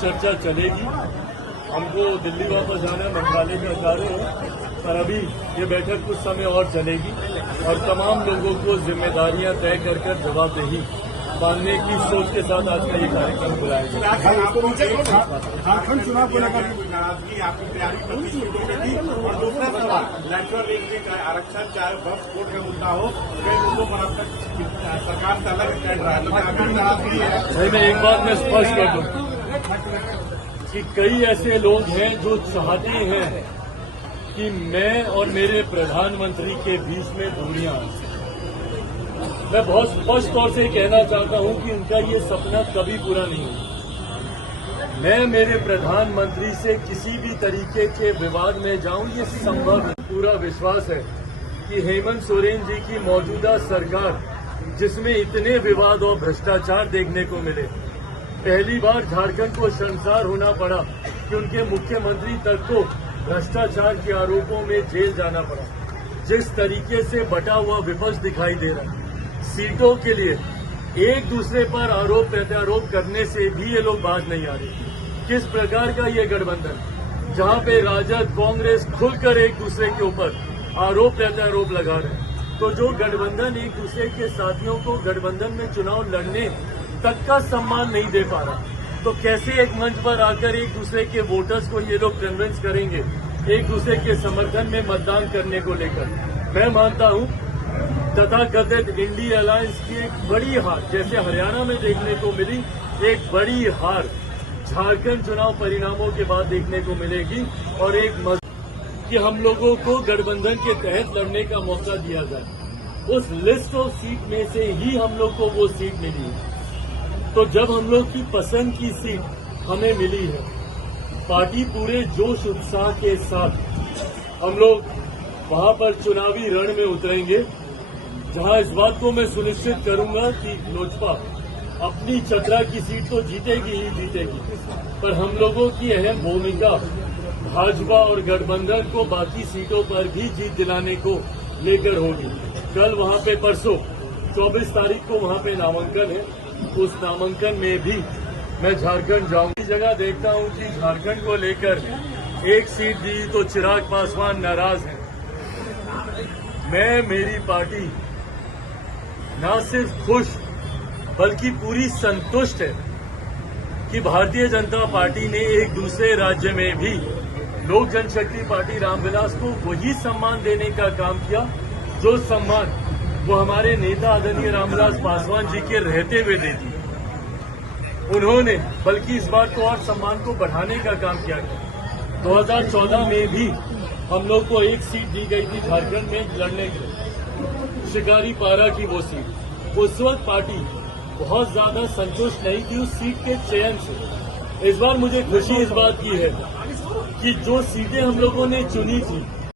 चर्चा चलेगी। हमको दिल्ली वापस जाना है, मंत्रालय का कार्य है, पर अभी ये बैठक कुछ समय और चलेगी और तमाम लोगों को जिम्मेदारियां तय कर जवाबदेही बांधने की सोच के साथ आज का ये कार्यक्रम बुलाया गया। झारखंड चुनाव को लेकर नाराजगी आपकी तैयारी और दूसरा सवाल नेशनल लीग में आरक्षण चाहे वक्फ बोर्ड का मुद्दा हो, कई मुद्दों पर अब तक सरकार से अलग स्टैंड रहा है, तो अभी नाराजगी है। मैं एक बात मैं स्पष्ट कर दूं कि कई ऐसे लोग हैं जो चाहते हैं कि मैं और मेरे प्रधानमंत्री के बीच में दूरियां आए। मैं बहुत स्पष्ट तौर से कहना चाहता हूं कि उनका ये सपना कभी पूरा नहीं होगा। मैं मेरे प्रधानमंत्री से किसी भी तरीके के विवाद में जाऊं, ये संभव है। पूरा विश्वास है कि हेमंत सोरेन जी की मौजूदा सरकार, जिसमें इतने विवाद और भ्रष्टाचार देखने को मिले, पहली बार झारखंड को शर्मसार होना पड़ा कि उनके मुख्यमंत्री तक को भ्रष्टाचार के आरोपों में जेल जाना पड़ा। जिस तरीके से बटा हुआ विपक्ष दिखाई दे रहा है, सीटों के लिए एक दूसरे पर आरोप प्रत्यारोप करने से भी ये लोग बाज नहीं आ रहे। किस प्रकार का ये गठबंधन, जहां पे राजद कांग्रेस खुलकर एक दूसरे के ऊपर आरोप प्रत्यारोप लगा रहे हैं, तो जो गठबंधन एक दूसरे के साथियों को गठबंधन में चुनाव लड़ने तक का सम्मान नहीं दे पा रहा, तो कैसे एक मंच पर आकर एक दूसरे के वोटर्स को ये लोग कन्विंस करेंगे एक दूसरे के समर्थन में मतदान करने को लेकर। मैं मानता हूं तथाकथित इंडी अलायंस की एक बड़ी हार, जैसे हरियाणा में देखने को मिली, एक बड़ी हार झारखंड चुनाव परिणामों के बाद देखने को मिलेगी और एक कि हम लोगों को गठबंधन के तहत लड़ने का मौका दिया जाए। उस लिस्ट ऑफ सीट में से ही हम लोग को वो सीट मिली है। तो जब हम लोग की पसंद की सीट हमें मिली है, पार्टी पूरे जोश उत्साह के साथ हम लोग वहां पर चुनावी रण में उतरेंगे, जहां इस बात को मैं सुनिश्चित करूंगा कि लोजपा अपनी चतरा की सीट तो जीतेगी ही जीतेगी, पर हम लोगों की अहम भूमिका भाजपा और गठबंधन को बाकी सीटों पर भी जीत दिलाने को लेकर होगी। कल वहां पे परसों 24 तारीख को वहां पे नामांकन है, उस नामांकन में भी मैं झारखंड जाऊंगी। जगह देखता हूं कि झारखंड को लेकर एक सीट दी तो चिराग पासवान नाराज हैं। मैं, मेरी पार्टी न सिर्फ खुश बल्कि पूरी संतुष्ट है कि भारतीय जनता पार्टी ने एक दूसरे राज्य में भी लोक जनशक्ति पार्टी रामविलास को वही सम्मान देने का काम किया जो सम्मान वो हमारे नेता आदरणीय रामविलास पासवान जी के रहते हुए देती। उन्होंने बल्कि इस बार तो और सम्मान को बढ़ाने का काम किया। 2014 में भी हम लोग को एक सीट दी गई थी झारखंड में लड़ने के लिए, शिकारी पारा की वो सीट। उस वक्त पार्टी बहुत ज्यादा संतुष्ट नहीं थी उस सीट के चयन से। इस बार मुझे खुशी इस बात की है कि जो सीटें हम लोगों ने चुनी थी